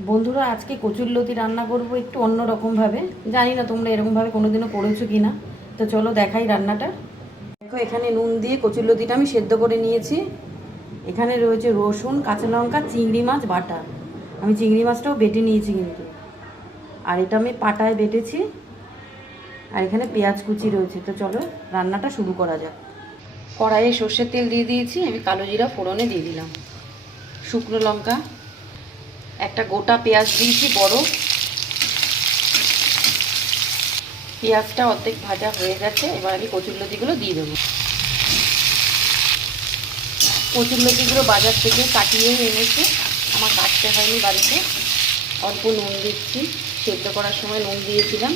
বন্ধুরা, আজকে কচুরলতি রান্না করব একটু অন্য রকমভাবে। জানি না তোমরা এরকমভাবে কোনোদিনও করেছো কি না। তো চলো দেখাই রান্নাটা। দেখো, এখানে নুন দিয়ে কচুরলতিটা আমি সেদ্ধ করে নিয়েছি। এখানে রয়েছে রসুন, কাঁচা লঙ্কা, চিংড়ি মাছ বাটা। আমি চিংড়ি মাছটাও বেটে নিয়েছি কিন্তু। আর এটা আমি পাটায় বেটেছি। আর এখানে পেঁয়াজ কুচি রয়েছে। তো চলো রান্নাটা শুরু করা যাক। কড়াইয়ে সর্ষের তেল দিয়ে দিয়েছি। আমি কালো জিরা ফোড়নে দিয়ে দিলাম, শুকনো লঙ্কা, একটা গোটা পেঁয়াজ দিয়েছি বড়। পেঁয়াজটা অর্ধেক ভাজা হয়ে গেছে। এবার আমি কচুরলতিগুলো দিয়ে দেবো। কচুরলতিগুলো বাজার থেকে কাটিয়ে এনেছে, আমার কাটতে হয়নি বাড়িতে। অল্প নুন দিচ্ছি, সেদ্ধ করার সময় নুন দিয়েছিলাম,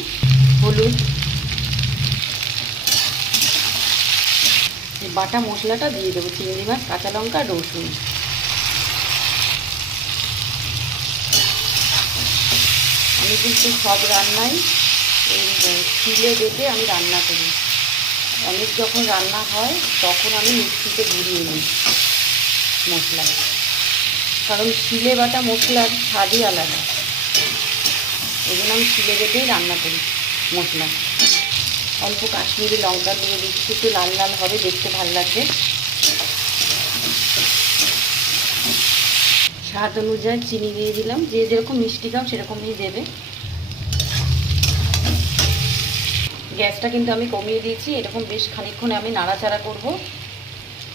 হলুদ। বাটা মশলাটা দিয়ে দেবো, চিংড়ি মাছ, কাঁচা লঙ্কা, রসুন। আমি কিন্তু সব রান্নাই এই শিলে বেটে আমি রান্না করি। অনেক যখন রান্না হয় তখন আমি মিক্সিতে ঘুরিয়ে নিই মশলা, কারণ শিলে বাটা মশলার স্বাদই আলাদা। ওই জন্য আমি শিলে বেটেই রান্না করি মশলা। অল্প কাশ্মীরি লঙ্কা দিয়ে দিচ্ছি, একটু লাল লাল হবে, দেখতে ভালো লাগবে। স্বাদ অনুযায়ী চিনি দিয়ে দিলাম, যে যেরকম মিষ্টি খাও সেরকমই দেবে। গ্যাসটা কিন্তু আমি কমিয়ে দিয়েছি। এরকম বেশ খানিকক্ষণ আমি নাড়াচাড়া করব।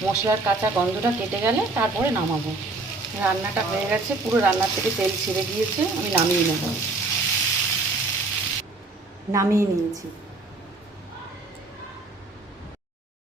মশলার কাঁচা গন্ধটা কেটে গেলে তারপরে নামাবো। রান্নাটা হয়ে গেছে, পুরো রান্নার থেকে তেল ছেড়ে দিয়েছে। আমি নামিয়ে নেব। নামিয়ে নিয়েছি।